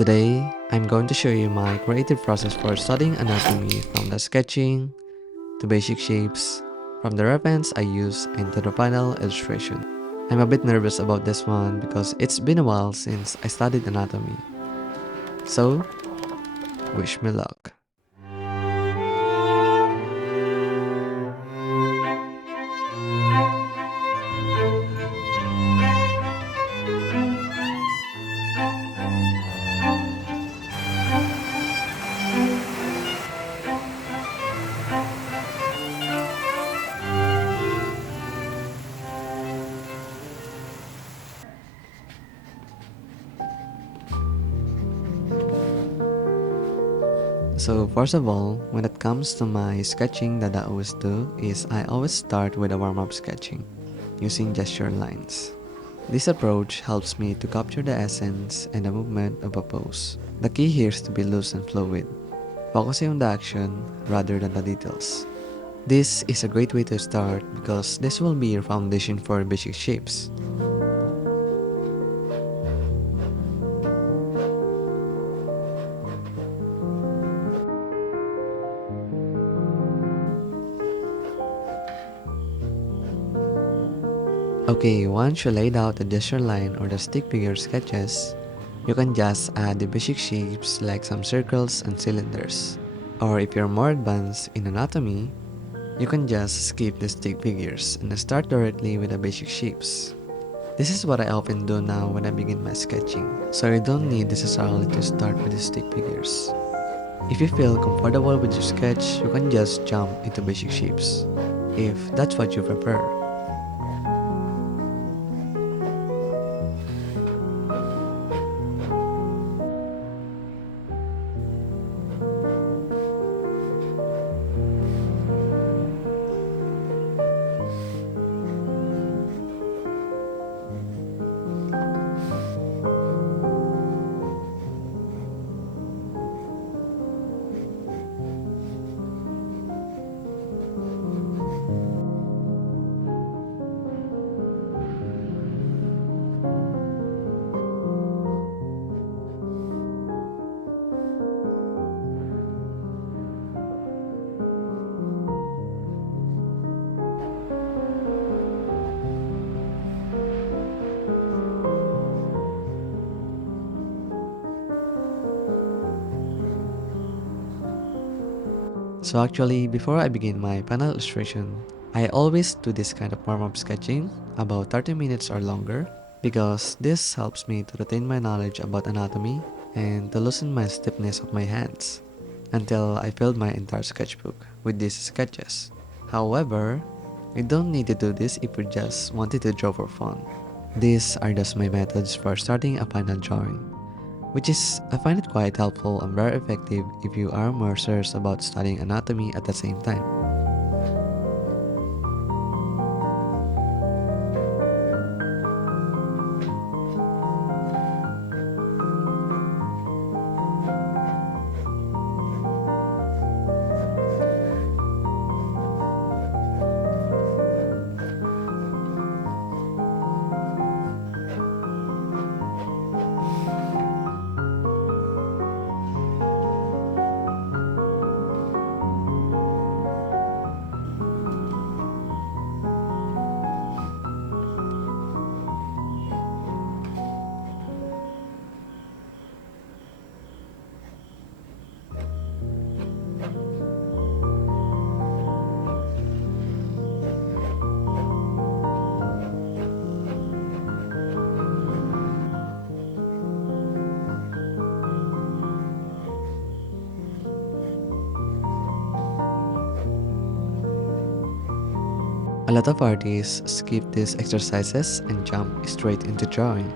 Today, I'm going to show you my creative process for studying anatomy from the sketching to basic shapes, from the reference I use and to the final illustration. I'm a bit nervous about this one because it's been a while since I studied anatomy. So, wish me luck. So first of all, when it comes to my sketching that I always do is I always start with a warm-up sketching using gesture lines. This approach helps me to capture the essence and the movement of a pose. The key here is to be loose and fluid, focusing on the action rather than the details. This is a great way to start because this will be your foundation for basic shapes. Okay, once you laid out the gesture line or the stick figure sketches, you can just add the basic shapes like some circles and cylinders. Or if you're more advanced in anatomy, you can just skip the stick figures and start directly with the basic shapes. This is what I often do now when I begin my sketching, so you don't need necessarily to start with the stick figures. If you feel comfortable with your sketch, you can just jump into basic shapes, if that's what you prefer. So actually, before I begin my final illustration, I always do this kind of warm-up sketching, about 30 minutes or longer, because this helps me to retain my knowledge about anatomy and to loosen my stiffness of my hands until I filled my entire sketchbook with these sketches. However, you don't need to do this if you just wanted to draw for fun. These are just my methods for starting a final drawing, which is I find it quite helpful and very effective if you are more serious about studying anatomy at the same time. A lot of artists skip these exercises and jump straight into drawing,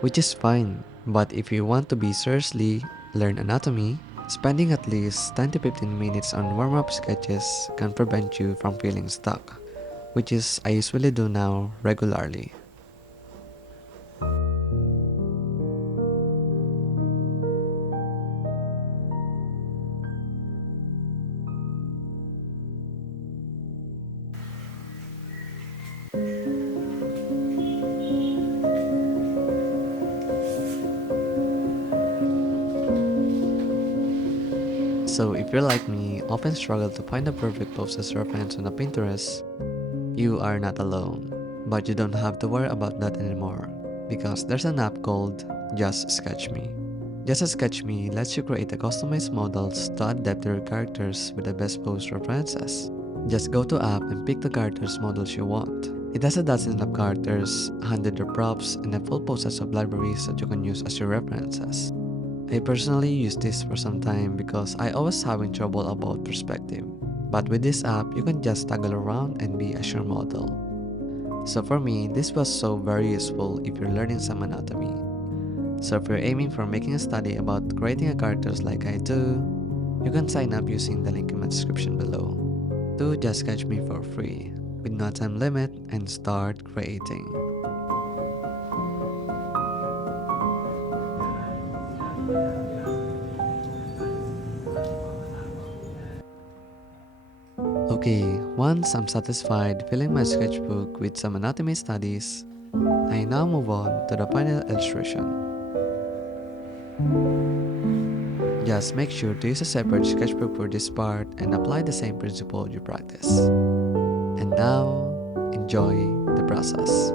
which is fine, but if you want to be seriously learn anatomy, spending at least 10 to 15 minutes on warm-up sketches can prevent you from feeling stuck, which is I usually do now regularly. So if you're like me, often struggle to find the perfect poses reference on the Pinterest, you are not alone. But you don't have to worry about that anymore, because there's an app called Just Sketch Me. Just Sketch Me lets you create a customized models to adapt your characters with the best pose references. Just go to app and pick the characters models you want. It has a dozen of characters, hundreds of props, and a full process of libraries that you can use as your references. I personally use this for some time because I always having trouble about perspective. But with this app, you can just toggle around and be a sure model. So for me, this was so very useful if you're learning some anatomy. So if you're aiming for making a study about creating a characters like I do, you can sign up using the link in my description below. Do Just Catch Me for free, with no time limit, and start creating. Okay, once I'm satisfied filling my sketchbook with some anatomy studies, I now move on to the final illustration. Just make sure to use a separate sketchbook for this part and apply the same principle you practice. And now, enjoy the process.